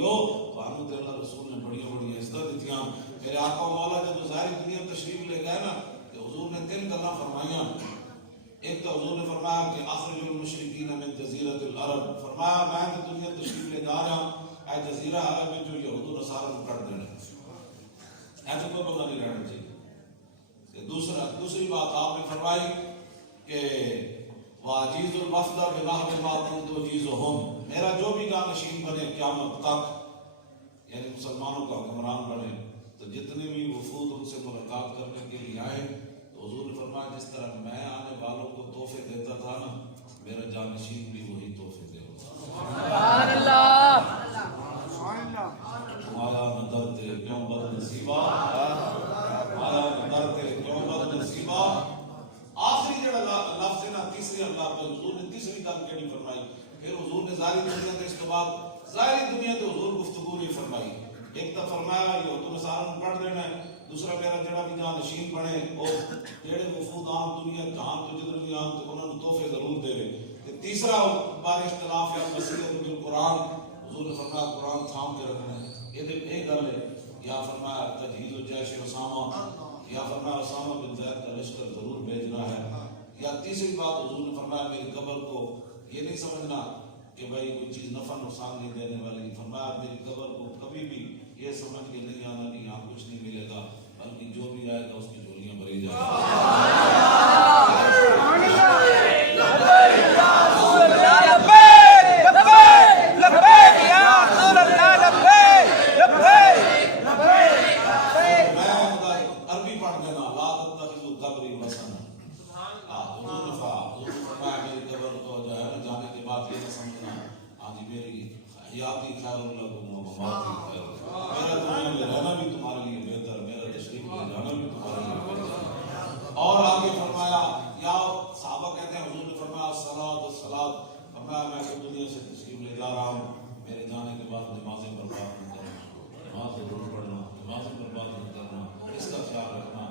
تو اللہ رسول نے بڑی بڑی عزت دیتی. میرے آقا و مولا جب ظاہری دنیا تشریف لے گئے نا تو حضور نے 3 گلاں فرمائیاں. ایک تو حضور نے فرمایا کہ اخرج المشرکین من جزیرۃ العرب، فرمایا میں تو دنیا تشریف لے جا رہا ہوں اے جزیرہ عرب میں جو یہود و نصارہ کو کٹ دینا ایسا کوئی بندہ نہیں رہنا چاہیے. دوسری بات آپ نے فرمائی کہ وَعَجِيزُ الْوَفْدَ بِنَحْوِ مَا كُنْتُ أُجِيزُهُمْ، میرا جو بھی جانشین بنے قیامت تک، یعنی مسلمانوں کا حکمران بنے، تو جتنے بھی وفود ان سے ملاقات کرنے کے لیے آئے تو حضور نے فرمایا جس طرح میں آنے والوں کو تحفے دیتا تھا نا، میرا جانشین بھی وہی تحفے دے گا. سبحان اللہ. تمہارا نظر تے کیوں بد نصیبہ، تمہارا نظر تے کیوں بد نصیبہ. آخری جڑا لفظ ہے نا تیسری اللہ پہ حضور نے تیسری گل کہڑی فرمائی. پھر حضور نے ظاہری دنیا کے اس کے بعد ظاہری دنیا تو حضور گفتگو نہیں فرمائی. ایک تو فرمایا یہود و نصارہ کو کٹ دینا ہے، دوسرا میرا جڑا بھی جانشین بنے وہ جڑے وفود عام دنیا جہان تو جدھر بھی آن تو انہوں نے تحفے ضرور دے. تیسرا بار اختلاف ہے مسیحت بالقرآن، حضور نے فرمایا قرآن تھام کے رکھنا ہے. یہ ایک گل ہے. یا فرمایا تجہیز الجیش اسامہ، یا فرمایا اسامہ بن زید کا لشکر ضرور بھیجنا ہے. یا تیسری بات حضور نے فرمایا میری قبر کو یہ نہیں سمجھنا کہ بھائی کوئی چیز نفع نقصان نہیں دینے والی. فرمایا میری قبر کو کبھی بھی یہ سمجھ کے نہیں آنا کہ یہاں کچھ نہیں ملے گا، بلکہ جو بھی آئے گا اس کی جھولیاں بھری جائیں گی. حیاتی خیر لکم و مماتی خیر، میرا دنیا میں رہنا بھی تمہارے لیے بہتر، میرا تشریف لے جانا بھی تمہارے لیے بہتر. اور آگے فرمایا یا صحابہ کہتے ہیں حضور نے فرمایا الصلاۃ الصلاۃ، فرمایا میں تو دنیا سے تشریف لے جا رہا ہوں، میرے جانے کے بعد نمازیں برباد نہیں کرنا، نماز ضرور پڑھنا، نمازیں برباد نہیں کرنا، اس کا خیال رکھنا.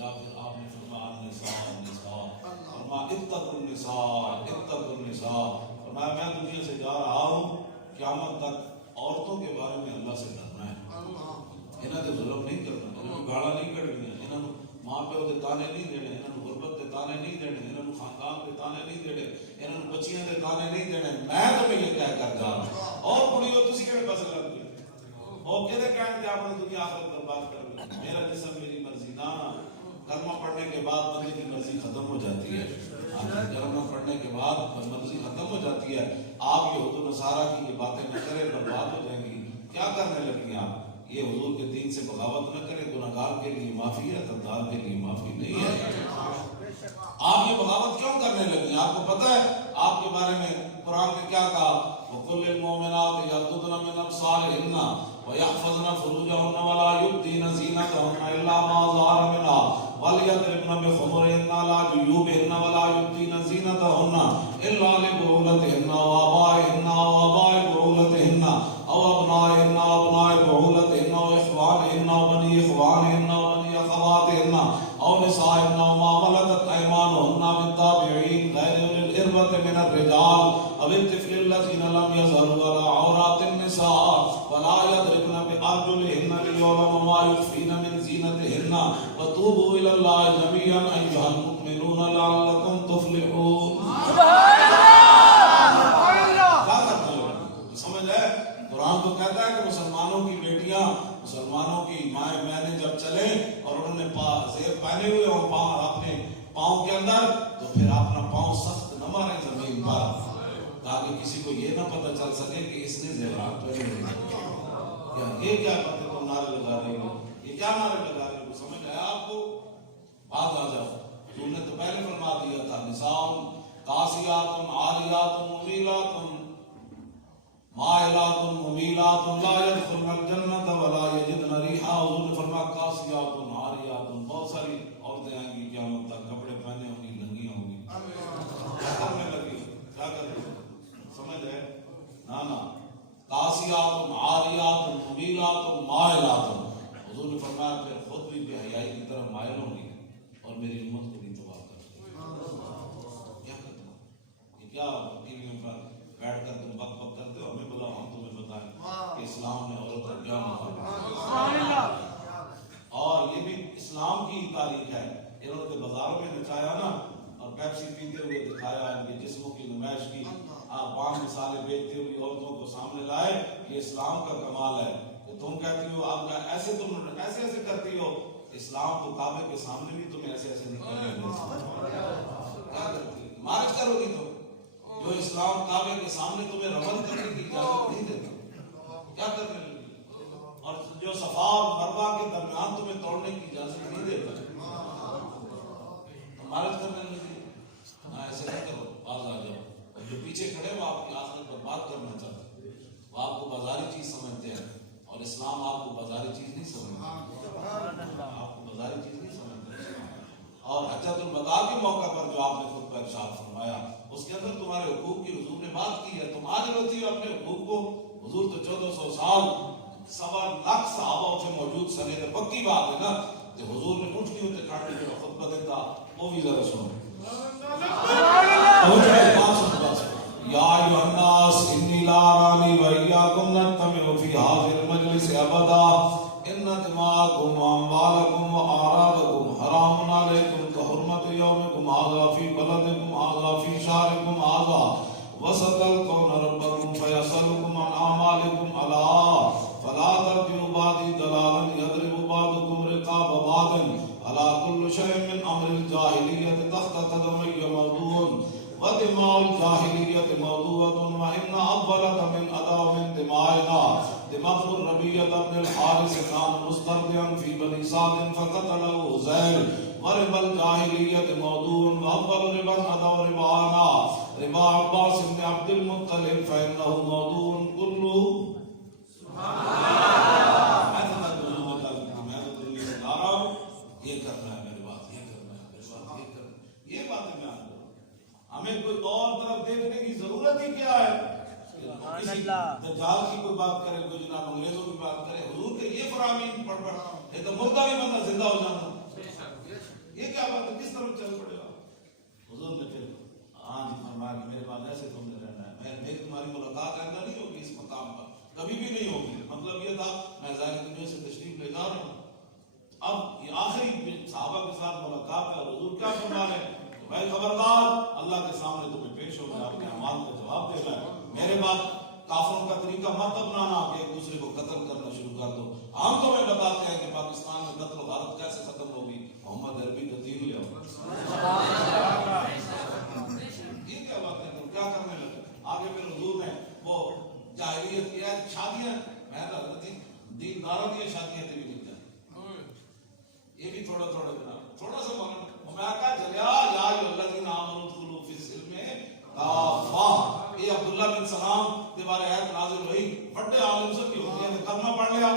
یا پھر آپ نے فرمایا النساء النساء، فرمایا اتقوا النساء اتقوا النساء، فرمایا میں دنیا سے جا رہا ہوں قیامت تک عورتوں کے بارے میں اللہ سے ڈرنا ہے. انہوں نے ظلم نہیں کرنا، انہوں نے گاڑا نہیں کڑنی، انہوں نے ماں پیو کے تانے نہیں دینے، انہوں نے غربت کے تانے نہیں دینے، انہوں نے خاندان کے تانے نہیں دینے، انہوں نے بچیاں کے تانے نہیں دینے. میں تمہیں یہ کہہ کر جا رہا ہوں. اور کڑیوں تسی کہڑے پاس لگ گئے وہ کہتے کہیں کہ آپ نے دنیا آخرت برباد کر لی. میرا جسم میری مرضی نہ، کلمہ پڑھنے کے بعد بندے کی مرضی ختم ہو جاتی ہے. کلمہ پڑھنے کے بعد مرضی ختم ہو جاتی ہے. آپ یہود و نصارہ کی یہ باتیں نہ کریں، برباد ہو جائیں گی. کیا کرنے لگی آپ؟ یہ حضور کے دین سے بغاوت نہ کریں. گناہگار کے لیے معافی ہے، تقدار کے لیے معافی نہیں ہے. آپ یہ بغاوت کیوں کرنے لگی؟ آپ کو پتہ ہے آپ کے بارے میں قرآن نے کیا کہا؟ وَقُلْ لِلْمُؤْمِنَاتِ يَغْضُضْنَ مِنْ أَبْصَارِهِنَّ وَيَحْفَظْنَ فُرُوجَهُنَّ وَلَا يُبْدِينَ زِينَتَهُنَّ إِلَّا مَا ظَهَرَ مِنْهَا وَلْيَضْرِبْنَ بِخُمُرِهِنَّ عَلَىٰ جُيُوبِهِنَّ وَلَا يُبْدِينَ زِينَتَهُنَّ إِلَّا لِبُعُولَتِهِنَّ وَآبَائِهِنَّ وَآبَاءِ بُعُولَتِهِنَّ أَوْ أَبْنَائِهِنَّ وَأَبْنَاءِ بُعُولَتِهِنَّ وَإِخْوَانِهِنَّ وَبَنِي إِخْوَانِهِنَّ وَبَنِي أَخَوَاتِهِنَّ أَوْ نِسَائِهِنَّ وَمَا مَلَكَتْ أَيْمَانُهُنَّ لِلتَّابِعِينَ غَيْرِ أُولِي الْإِرْبَةِ مِنَ الرِّجَالِ أَوِ الطِّفْلِ الَّذِينَ لَمْ يَظْهَرُوا عَلَىٰ عَوْرَاتِ النِّسَاءِ وَلَا يَضْرِبْنَ بِأَرْجُلِهِنَّ لِيُعْلَمَ مَا يُخْفِينَ مِنْ زِينَتِهِنَّ وَتُوبُوا إِلَى اللَّهِ جَمِيعًا أَيُّهَا الْمُؤْمِنُونَ لَعَلَّكُمْ تُفْلِحُونَ. سمجھ ہے؟ قرآن تو کہتا ہے کہ مسلمانوں کی بیٹیاں، مسلمانوں کی مائیں بہنیں جب چلیں اور انہوں نے زیب پہنے ہوئے ہوں اپنے پاؤں کے اندر، تو پھر اپنا پاؤں سخت نہ ماریں زمین پر، تاکہ کسی کو یہ نہ پتہ چل سکے کہ اس نے زیورات پہنے ہوئے. یہ کیا باتیں تم نعرے لگا رہی ہو؟ یہ کیا نعرے لگا رہی ہو؟ سمجھ آیا آپ کو؟ بات آ جاؤ. تم نے تو پہلے فرما دیا تھا نساء قاسیات عاریات ممیلات مائلات ممیلات لا يدخلن الجنة ولا يجدن ريحا. حضور نے فرمایا قاسیات عاریات، بہت ساری عورتیں آئیں گی قیامت تک، کپڑے پہنے ہوں گی، ننگی ہوں گی. کیا کرنے لگی؟ کیا کرنے لگی؟ سمجھ ہے؟ نا قاسیات عاریات ممیلات مائلات. حضور نے فرمایا پھر خود بھی بے حیائی کی طرف مائل ہوں گی اور میری امت کو بھی تباہ کر دیں گی. کیا کرنا؟ یہ کیا وکیلیوں کا بیٹھ کر تم بک بک کرتے ہو، ہمیں بلاؤ ہم تمہیں بتائیں کہ اسلام نے عورت کو کیا مقام، اور یہ بھی اسلام کی تاریخ ہے. انہوں نے بازاروں میں نچایا نا اور پیپسی پیتے ہوئے دکھایا، ان کے جسموں کی نمائش کی، پان مسالے بیچتے ہوئے عورتوں کو سامنے لائے. یہ اسلام کا کمال ہے کہ تم کہتی ہو آپ ایسے، تم ایسے ایسے کرتی ہو. اسلام تو کعبے کے سامنے بھی تمہیں ایسے ایسے نہیں کرنے دیتا. مارچ کرو گی تو جو اسلام کعبے کے سامنے تمہیں رمل کرنے کی اجازت نہیں دیتا، کیا کرنے لگی؟ اور جو صفا اور مروہ کے درمیان تمہیں توڑنے کی اجازت نہیں دیتا، مارچ کرنے لگی. ایسے نہیں کرو، باز آ جاؤ. جو پیچھے کھڑے وہ آپ کی آخرت پر بات کرنا چاہتے ہیں، وہ آپ کو بازاری چیز سمجھتے ہیں، اور اسلام آپ کو بازاری چیز نہیں سمجھتا، آپ کو بازاری چیز نہیں سمجھتا. اور حجۃ الوداع کے موقع پر جو آپ نے خطبہ ارشاد فرمایا اس کے اندر تمہارے حقوق کی حضور نے بات کی ہے. تم آج روتی ہو اپنے حقوق کو. حضور تو 1400 سال 1.25 لاکھ صحابہ سے موجود سنے تھے. پکی بات ہے نا کہ حضور نے اٹھ نہیں ہوتے کھاٹے جو خطبہ دیتا، وہ بھی ذرا سنو. یا ایھا الناس انی لا ارانی و ایاکم نجتمع فی ھذا المجلس ابدا ان دماءکم و اموالکم و اعراضکم حرام علیکم کحرمت یومکم ھذا فی بلدکم ھذا فی شہرکم ھذا وستلقون ربکم فیسألکم عن اعمالکم الا فلا ترجعوا بعدی ضلالا یضرب بعضکم رقاب بعض الا کل شیء من امر الجاہلیۃ تحت قدمی موضوع ودماء الجاہلیت موضوعۃ وان اولۃ من ادا من دمائنا دماء الربیع بن الحارث کان مسترضعا فی بنی سعد فقتلہ زید وربا الجاہلیت موضوع واول ربا ادا ربانا ربا عباس بن عبد المطلب فانہ موضوع کلہ سبحان اللہ. میں تو دلی سے لا رہا ہوں، یہ کرنا ہے میری بات، یہ کرنا ہے میری بات، یہ کرنا ہے. یہ باتیں میں آپ کو، ہمیں کوئی اور طرف دیکھنے کی ضرورت ہی کیا ہے؟ کسی دجال کی کوئی بات کرے، کوئی جناب انگریزوں کی بات کرے. حضور کے یہ فرامین پڑھ یہ تو مردہ بھی بندہ زندہ ہو جانا. یہ کیا بات ہے؟ کس طرف چل پڑے گا؟ حضور نے پھر ہاں جی فرمایا کہ میرے بعد ایسے تم نے رہنا ہے. میری تمہاری ملاقات آئندہ نہیں ہوگی اس مقام پر، کبھی بھی نہیں ہوگی. مطلب یہ تھا میں ظاہر دنیا سے تشریف لے جا رہا ہوں. اب یہ آخری صحابہ کے ساتھ ملاقات ہے. حضور کیا فرما رہے ہیں؟ بھائی خبردار، اللہ کے سامنے تمہیں پیش ہو گیا، اپنے اعمال کا جواب دینا ہے. میرے بعد کافروں کا طریقہ مت اپنانا کہ ایک دوسرے کو قتل کرنا شروع کر دو. ہم تمہیں بتاتے ہیں کہ پاکستان میں قتل و غارت کیسے ختم ہوگی. محمد عربی کا دین لے آؤ. یہ کیا بات ہے؟ کیا کرنے لگے آگے؟ پھر حضور نے وہ جاہلیت کی شادیاں، میں تو دینداروں کی شادیاں تھی بھی یہ بھی تھوڑا تھوڑا تھوڑا سا ماننا. میں کہا جلیا یا الذین آمنوا ادخلوا فی السلم کافہ. یہ عبداللہ بن سلام کے بارے آیت نازل ہوئی، بڑے عالم سے کی ہوتی ہے کلمہ پڑھ لیا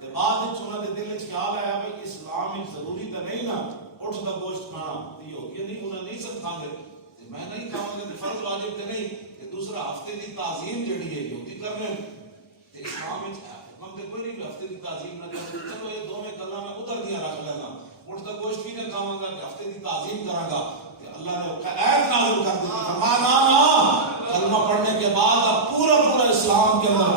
تے بعد وچ انہاں دے دل وچ خیال آیا بھئی اسلام وچ ضروری تے نہیں نا اٹھ دا گوشت کھانا. یہ نہیں انہاں نہیں سب کھاندے تے میں نہیں کھاواں گا تے فرض واجب تے نہیں. تے دوسرا ہفتے دی تعظیم جڑی ہے یہودی کرنے تے اسلام وچ حکم تے کوئی نہیں ہفتے دی تعظیم نہ کرو. چلو یہ دو میں کلاں میں ادھر دیاں رکھ لینا، اٹھ دا گوشت بھی نہ کھاواں گا تے ہفتے دی تعظیم کراں گا. تے اللہ نے آیت نازل کر دی، فرمایا نا کلمہ پڑھنے کے بعد اب پورا اسلام کے اندر